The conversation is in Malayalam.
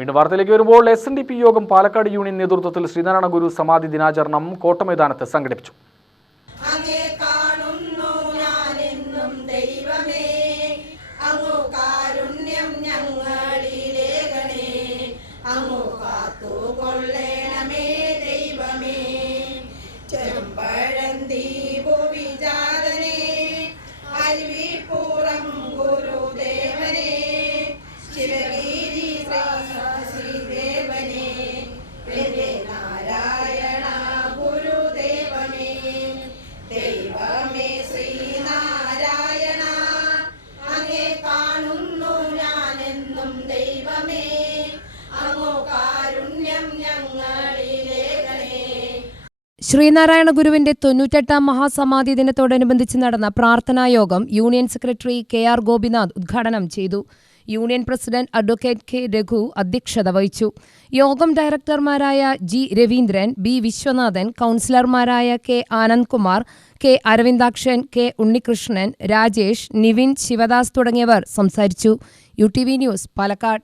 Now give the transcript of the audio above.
വീണ്ടും വാർത്തയിലേക്ക് വരുമ്പോൾ എസ് എൻ ഡി പി യോഗം പാലക്കാട് യൂണിയൻ നേതൃത്വത്തിൽ ശ്രീനാരായണ ഗുരു സമാധി ദിനാചരണം കോട്ടമൈതാനത്ത് സംഘടിപ്പിച്ചു. അങ്ങേ ശ്രീനാരായണ ഗുരുവിന്റെ തൊണ്ണൂറ്റെട്ടാം മഹാസമാധി ദിനത്തോടനുബന്ധിച്ച് നടന്ന പ്രാർത്ഥനാ യോഗം union secretary K R Gopinath ഉദ്ഘാടനം ചെയ്തു. Union president advocate K Raghu അധ്യക്ഷത വഹിച്ചു. യോഗം ഡയറക്ടർമാരായ ജി രവീന്ദ്രൻ ബി വിശ്വനാഥൻ കൗൺസിലർമാരായ K Anandkumar K Aravindakshan K Unnikrishnan Rajesh Nivin Sivadas തുടങ്ങിയവർ സംസാരിച്ചു. U T V news Palakkad.